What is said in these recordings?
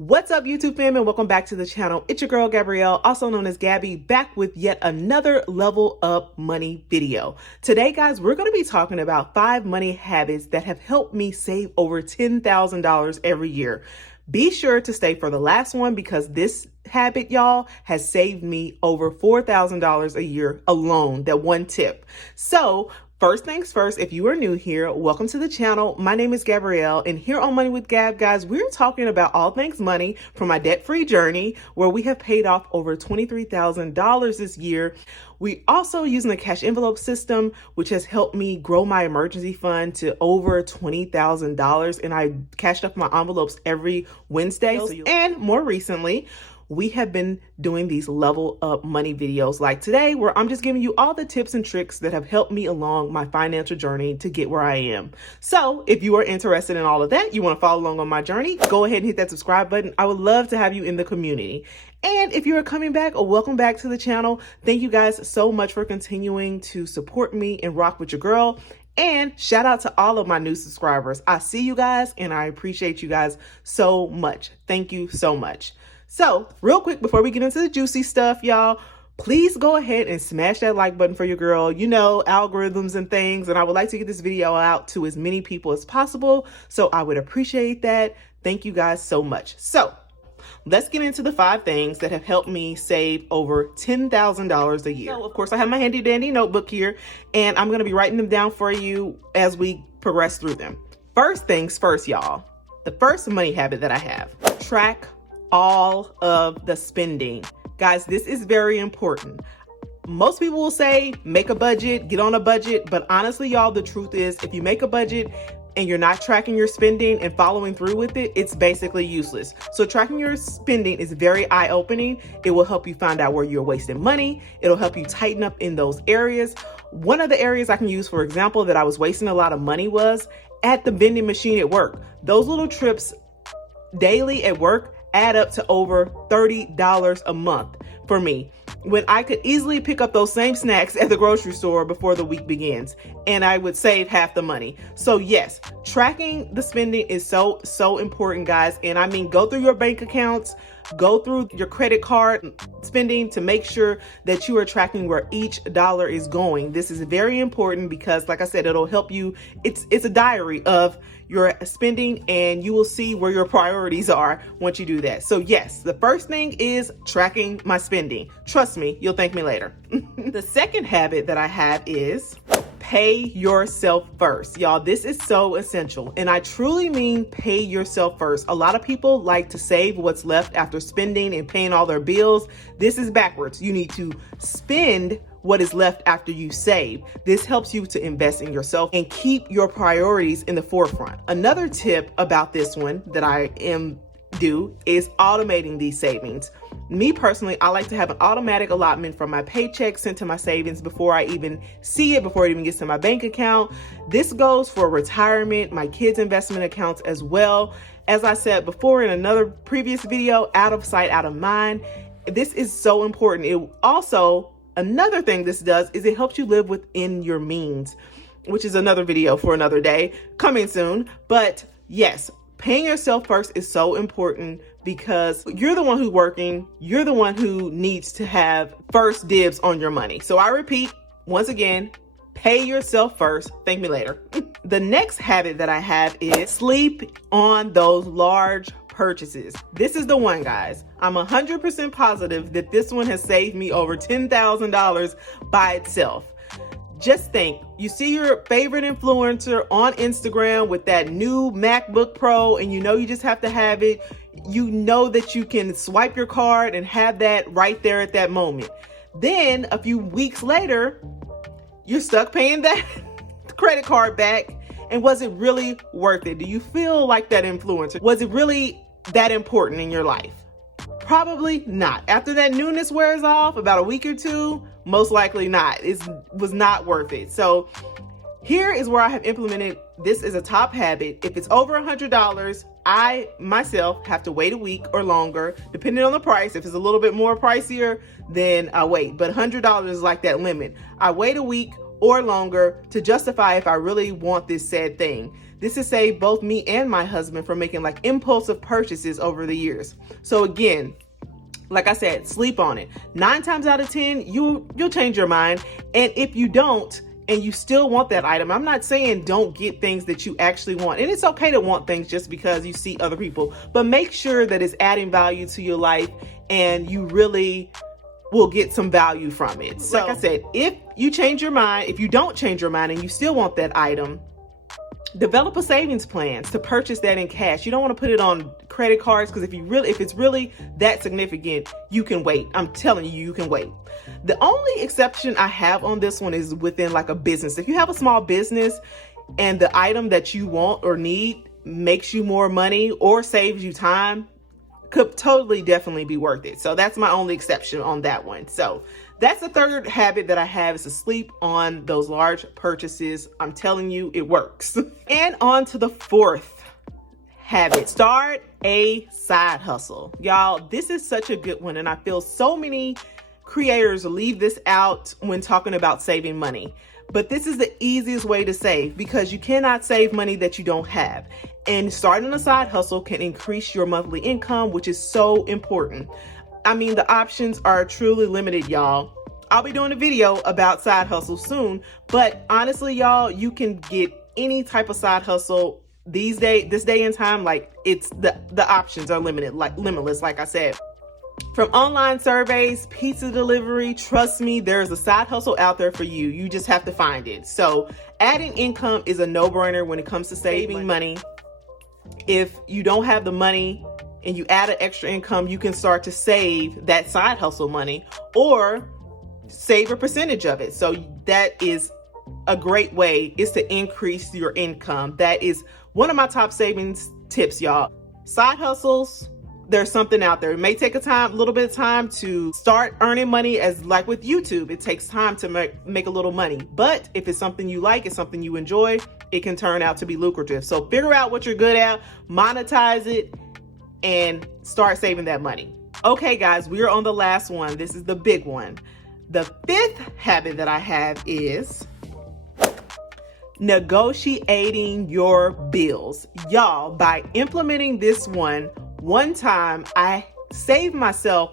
What's up, YouTube fam, and welcome back to the channel. It's your girl Gabrielle, also known as Gabby, back with yet another level up money video. Today, guys, we're going to be talking about 5 money habits that have helped me save over $10,000 every year. Be sure to stay for the last one because this habit, y'all, has saved me over $4,000 a year alone. That one tip. So first things first, if you are new here, welcome to the channel. My name is Gabrielle, and here on Money with Gab, guys, we're talking about all things money from my debt-free journey, where we have paid off over $23,000 this year. We also using the cash envelope system, which has helped me grow my emergency fund to over $20,000, and I cashed up my envelopes every Wednesday. And more recently, we have been doing these level up money videos like today, where I'm just giving you all the tips and tricks that have helped me along my financial journey to get where I am. So if you are interested in all of that, you want to follow along on my journey, go ahead and hit that subscribe button. I would love to have you in the community. And if you are coming back, or welcome back to the channel, thank you guys so much for continuing to support me and rock with your girl. And shout out to all of my new subscribers. I see you guys and I appreciate you guys so much. Thank you so much. So real quick, before we get into the juicy stuff, y'all, please go ahead and smash that like button for your girl. You know, algorithms and things. And I would like to get this video out to as many people as possible. So I would appreciate that. Thank you guys so much. So let's get into the 5 things that have helped me save over $10,000 a year. So of course, I have my handy dandy notebook here, and I'm going to be writing them down for you as we progress through them. First things first, y'all. The first money habit that I have: track all of the spending. Guys, this is very important. Most people will say, make a budget, get on a budget. But honestly, y'all, the truth is, if you make a budget and you're not tracking your spending and following through with it, it's basically useless. So tracking your spending is very eye-opening. It will help you find out where you're wasting money. It'll help you tighten up in those areas. One of the areas I can use, for example, that I was wasting a lot of money was at the vending machine at work. Those little trips daily at work add up to over $30 a month for me, when I could easily pick up those same snacks at the grocery store before the week begins, and I would save half the money. So yes, tracking the spending is so important, guys. And I mean, go through your bank accounts, go through your credit card spending to make sure that you are tracking where each dollar is going. This is very important because, like I said, it'll help you. It's a diary of your spending, and you will see where your priorities are once you do that. So yes, the first thing is tracking my spending. Trust me, you'll thank me later. The second habit that I have is pay yourself first. Y'all, this is so essential. And I truly mean pay yourself first. A lot of people like to save what's left after spending and paying all their bills. This is backwards. You need to spend what is left after you save. This helps you to invest in yourself and keep your priorities in the forefront. Another tip about this one that I do is automating these savings. Me personally, I like to have an automatic allotment from my paycheck sent to my savings before I even see it, before it even gets to my bank account. This goes for retirement, my kids' investment accounts as well. As I said before in another previous video, out of sight, out of mind. This is so important. It also, another thing this does is it helps you live within your means, which is another video for another day, coming soon. But yes, paying yourself first is so important because you're the one who's working. You're the one who needs to have first dibs on your money. So I repeat, once again, pay yourself first. Thank me later. The next habit that I have is sleep on those large purchases. This is the one, guys. I'm 100% positive that this one has saved me over $10,000 by itself. Just think, you see your favorite influencer on Instagram with that new MacBook Pro, and you know you just have to have it. You know that you can swipe your card and have that right there at that moment. Then a few weeks later, you're stuck paying that credit card back. And was it really worth it? Do you feel like that influencer? Was it really that important in your life? Probably not. After that newness wears off, about a week or two, most likely not. It was not worth it. So here is where I have implemented this as a top habit. If it's over $100, I myself have to wait a week or longer, depending on the price. If it's a little bit more pricier, then I wait. But $100 is like that limit. I wait a week or longer to justify if I really want this said thing. This has saved both me and my husband from making like impulsive purchases over the years. So again, like I said, sleep on it. 9 times out of 10, you'll change your mind. And if you don't, and you still want that item, I'm not saying don't get things that you actually want. And it's okay to want things just because you see other people, but make sure that it's adding value to your life and you really will get some value from it. So like I said, if you change your mind, if you don't change your mind and you still want that item, develop a savings plan to purchase that in cash. You don't want to put it on credit cards because if it's really that significant, you can wait. I'm telling you, you can wait. The only exception I have on this one is within like a business. If you have a small business and the item that you want or need makes you more money or saves you time, could totally definitely be worth it. So that's my only exception on that one. So that's the third habit that I have, is to sleep on those large purchases. I'm telling you, it works. And on to the fourth habit, start a side hustle. Y'all, this is such a good one. And I feel so many creators leave this out when talking about saving money. But this is the easiest way to save, because you cannot save money that you don't have. And starting a side hustle can increase your monthly income, which is so important. I mean, the options are truly limited, y'all. I'll be doing a video about side hustles soon, but honestly, y'all, you can get any type of side hustle this day and time. Like, it's the options are limitless, like I said. From online surveys, pizza delivery, trust me, there's a side hustle out there for you. You just have to find it. So adding income is a no-brainer when it comes to saving money. If you don't have the money and you add an extra income, you can start to save that side hustle money or save a percentage of it. So that is a great way, is to increase your income. That is one of my top savings tips, y'all. Side hustles, there's something out there. It may take a little bit of time to start earning money, as like with YouTube, it takes time to make a little money. But if it's something you like, it's something you enjoy, it can turn out to be lucrative. So figure out what you're good at, monetize it, and start saving that money. Okay, guys, we are on the last one. This is the big one. The fifth habit that I have is negotiating your bills. Y'all, by implementing this one time, I saved myself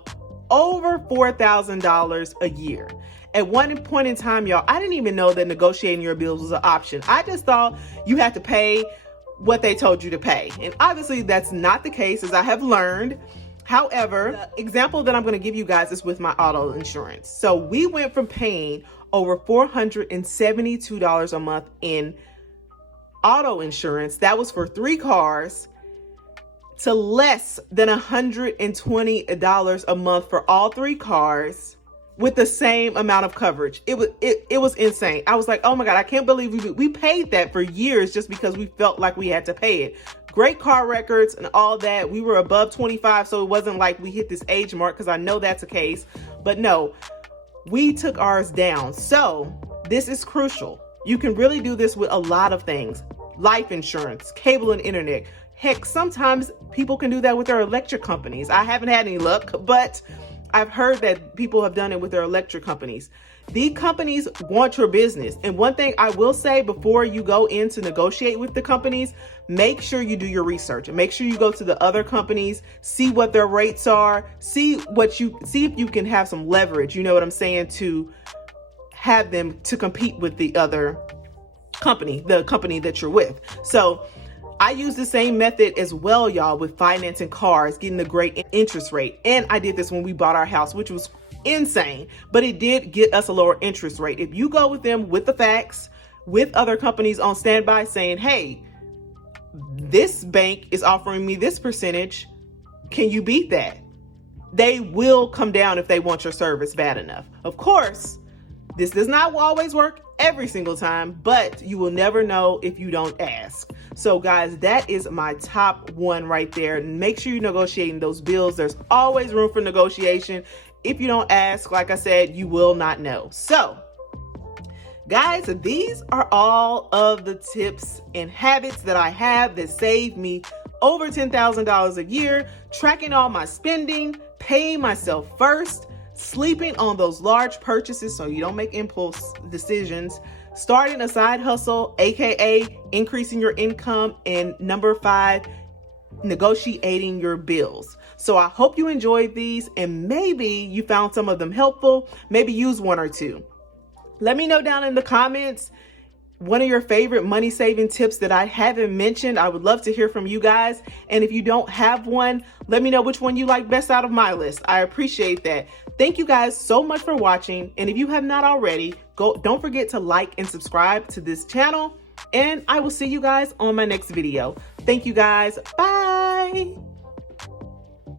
over $4,000 a year. At one point in time, y'all, I didn't even know that negotiating your bills was an option. I just thought you had to pay what they told you to pay. And obviously that's not the case, as I have learned. However, the example that I'm going to give you guys is with my auto insurance. So we went from paying over $472 a month in auto insurance, that was for 3 cars, to less than $120 a month for all 3 cars with the same amount of coverage. It was insane. I was like, oh my God, I can't believe we paid that for years just because we felt like we had to pay it. Great car records and all that. We were above 25, so it wasn't like we hit this age mark, because I know that's the case. But no, we took ours down. So this is crucial. You can really do this with a lot of things. Life insurance, cable and internet. Heck, sometimes people can do that with their electric companies. I haven't had any luck, but I've heard that people have done it with their electric companies. These companies want your business. And one thing I will say before you go in to negotiate with the companies, make sure you do your research and make sure you go to the other companies, see what their rates are, see if you can have some leverage, you know what I'm saying, to have them to compete with the other company, the company that you're with. So I use the same method as well, y'all, with financing cars, getting a great interest rate. And I did this when we bought our house, which was insane, but it did get us a lower interest rate. If you go with them with the facts, with other companies on standby saying, hey, this bank is offering me this percentage, can you beat that? They will come down if they want your service bad enough. Of course, this does not always work every single time, but you will never know if you don't ask. So guys, that is my top one right there. Make sure you're negotiating those bills. There's always room for negotiation. If you don't ask, like I said, you will not know. So guys, these are all of the tips and habits that I have that save me over $10,000 a year, tracking all my spending, paying myself first, sleeping on those large purchases so you don't make impulse decisions, starting a side hustle, aka increasing your income, and number 5, negotiating your bills. So I hope you enjoyed these, and maybe you found some of them helpful. Maybe use one or two. Let me know down in the comments one of your favorite money saving tips that I haven't mentioned. I would love to hear from you guys. And if you don't have one, let me know which one you like best out of my list. I appreciate that. Thank you guys so much for watching. And if you have not already, don't forget to like and subscribe to this channel. And I will see you guys on my next video. Thank you guys. Bye.